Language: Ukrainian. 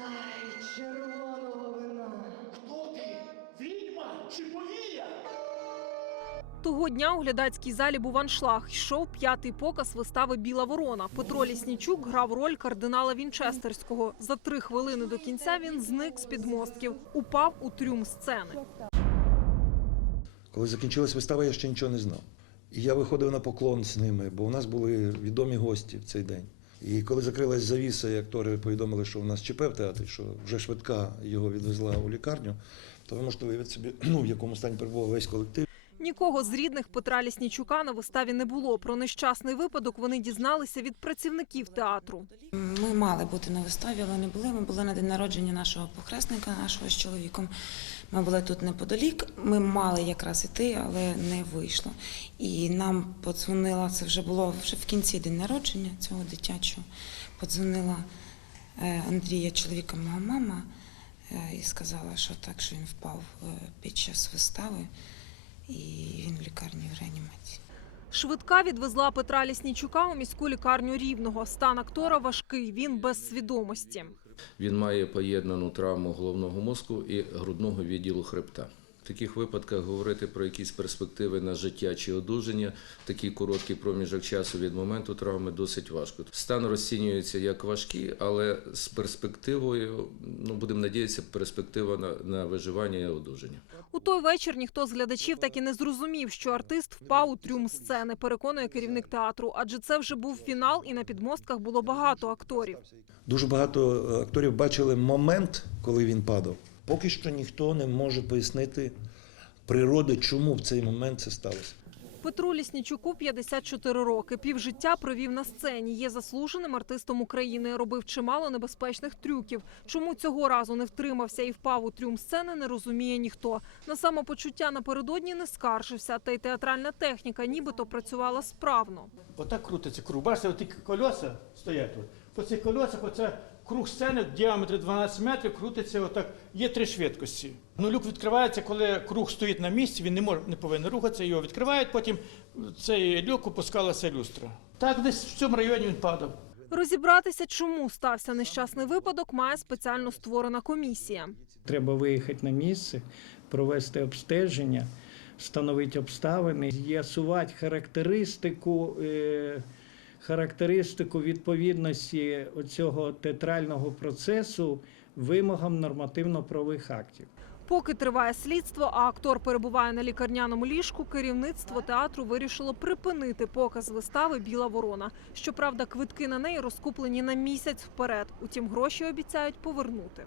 Дай червоного вина. Хто ти? Відьма чи повія? Того дня у глядацькій залі був аншлаг. Йшов п'ятий показ вистави Біла ворона. Петро Ліснічук грав роль кардинала Вінчестерського. За три хвилини до кінця він зник з підмостків, упав у трюм сцени. Коли закінчилась вистава, я ще нічого не знав. І я виходив на поклон з ними, бо у нас були відомі гості в цей день. І коли закрилась завіса, і актори повідомили, що у нас ЧП в театрі, що вже швидка його відвезла у лікарню, то ви можете уявити собі, ну, в якому стані перебував весь колектив. Нікого з рідних Петра Ліснічука на виставі не було. Про нещасний випадок вони дізналися від працівників театру. Ми мали бути на виставі, але не були. Ми були на день народження нашого похресника, нашого з чоловіком. Ми були тут неподалік. Ми мали якраз іти, але не вийшло. І нам подзвонила, це вже було вже в кінці день народження цього дитячого. Подзвонила е, Андрія, чоловіка мого мама, е, і сказала, що так, що він впав е, під час вистави, і він в лікарні в реанімації. Швидка відвезла Петра Ліснічука у міську лікарню Рівного. Стан актора важкий. Він без свідомості. Він має поєднану травму головного мозку і грудного відділу хребта. В таких випадках говорити про якісь перспективи на життя чи одужання в такий короткий проміжок часу від моменту травми досить важко. Стан розцінюється як важкий, але з перспективою, ну будемо надіятися, перспектива на, на виживання і одужання. Той вечір ніхто з глядачів так і не зрозумів, що артист впав у трюм сцени. Переконує керівник театру. Адже це вже був фінал, і на підмостках було багато акторів. Дуже багато е, акторів бачили момент, коли він падав. Поки що ніхто не може пояснити природи, чому в цей момент це сталося. Петру Ліснічуку 54 роки. Півжиття провів на сцені. Є заслуженим артистом України. Робив чимало небезпечних трюків. Чому цього разу не втримався і впав у трюм сцени, не розуміє ніхто. На самопочуття напередодні не скаржився, та й театральна техніка нібито працювала справно. Отак крутиться круг. Бачите, оті кольоса стоять тут. По цих кольосах оце круг сцени в діаметрі 12 метрів крутиться отак. Є три швидкості. Ну, люк відкривається, коли круг стоїть на місці, він не може не повинен рухатися, його відкривають, потім цей люк опускалася люстра. Так десь в цьому районі він падав. Розібратися, чому стався нещасний випадок, має спеціально створена комісія. Треба виїхати на місце, провести обстеження, встановити обставини, з'ясувати характеристику, е, характеристику відповідності цього театрального процесу вимогам нормативно-правових актів. Поки триває слідство, а актор перебуває на лікарняному ліжку, керівництво театру вирішило припинити показ вистави Біла ворона. Щоправда, квитки на неї розкуплені на місяць вперед. Утім, гроші обіцяють повернути.